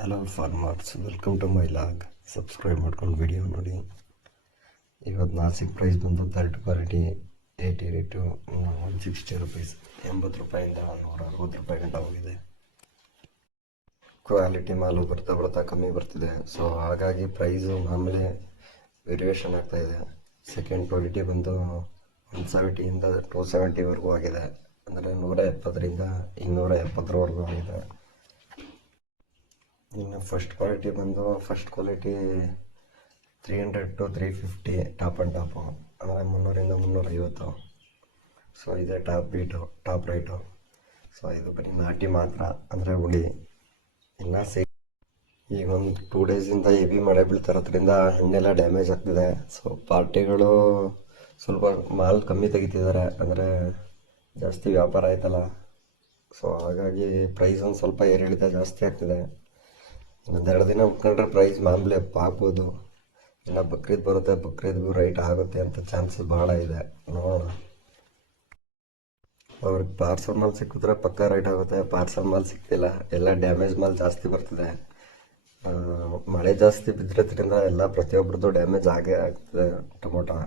Hello farmers, welcome to my log. Subscribe ಮಾಡ್ಕೊಂಡು video ನೋಡಿ. ಇವತ್ತು ನಾಸಿಕ್ ಪ್ರೈಸ್ ಬಂದು ಥರ್ಡ್ ಕ್ವಾಲಿಟಿ 80 ಟು 160 ರುಪೀಸ್, 80 ರೂಪಾಯಿಂದ 160 ರೂಪಾಯಿ ಗಂಟ ಹೋಗಿದೆ. ಕ್ವಾಲಿಟಿ ಮಾಲು ಬರ್ತಾ ಬರ್ತಾ ಕಮ್ಮಿ ಬರ್ತಿದೆ. ಸೊ ಹಾಗಾಗಿ ಪ್ರೈಸು ಮಾಮೂಲಿ ವೇರಿಯೇಷನ್ ಆಗ್ತಾಯಿದೆ. ಸೆಕೆಂಡ್ ಕ್ವಾಲಿಟಿ ಬಂದು 170ಇಂದ 270ವರೆಗೂ ಆಗಿದೆ. ಅಂದರೆ 170ರಿಂದ 270ರವರೆಗೂ ಆಗಿದೆ. ಇನ್ನು first quality 300 to 350 top and top, ಅಂದರೆ 300ರಿಂದ 350. ಸೊ ಇದೇ ಟಾಪ್ ರೈಟು. ಸೊ ಇದು ಬರೀ ನಾಟಿ ಮಾತ್ರ, ಅಂದರೆ ಹುಳಿ ಇಲ್ಲ ಈಗ ಒಂದು 2 ಡೇಸಿಂದ ಹೆವಿ ಮಳೆ ಬೀಳ್ತಿರೋದ್ರಿಂದ ಹಣ್ಣೆಲ್ಲ ಡ್ಯಾಮೇಜ್ ಆಗ್ತಿದೆ. ಸೊ ಪಾರ್ಟಿಗಳು ಸ್ವಲ್ಪ ಮಾಲ್ ಕಮ್ಮಿ ತೆಗಿತಿದ್ದಾರೆ, ಅಂದರೆ ಜಾಸ್ತಿ ವ್ಯಾಪಾರ ಆಯ್ತಲ್ಲ. ಸೊ ಹಾಗಾಗಿ ಪ್ರೈಸ್ ಒಂದು ಸ್ವಲ್ಪ ಏರಿಳಿತ ಜಾಸ್ತಿ ಆಗ್ತಿದೆ. ಇನ್ನೊಂದೆರಡು ದಿನ ಉಟ್ಕೊಂಡ್ರೆ ಪ್ರೈಸ್ ಮಾಮೂಲಿ ಅಪ್ ಆಗ್ಬೋದು. ಇಲ್ಲ ಬಕ್ರೀದ್ ಬರುತ್ತೆ, ಬಕ್ರೀದ್ಗೂ ರೈಟ್ ಆಗುತ್ತೆ ಅಂತ ಚಾನ್ಸಸ್ ಭಾಳ ಇದೆ. ನೋಡೋಣ. ಅವ್ರಿಗೆ ಪಾರ್ಸಲ್ ಮಾಲ್ ಸಿಕ್ಕಿದ್ರೆ ಪಕ್ಕ ರೈಟ್ ಆಗುತ್ತೆ. ಪಾರ್ಸಲ್ ಮಾಲ್ ಸಿಗ್ತಿಲ್ಲ, ಎಲ್ಲ ಡ್ಯಾಮೇಜ್ ಮಾಲ್ ಜಾಸ್ತಿ ಬರ್ತಿದೆ. ಮಳೆ ಜಾಸ್ತಿ ಬಿದ್ದಿರೋದ್ರಿಂದ ಎಲ್ಲ ಪ್ರತಿಯೊಬ್ಬರದ್ದು ಡ್ಯಾಮೇಜ್ ಆಗೇ ಆಗ್ತದೆ ಟೊಮೊಟೊ.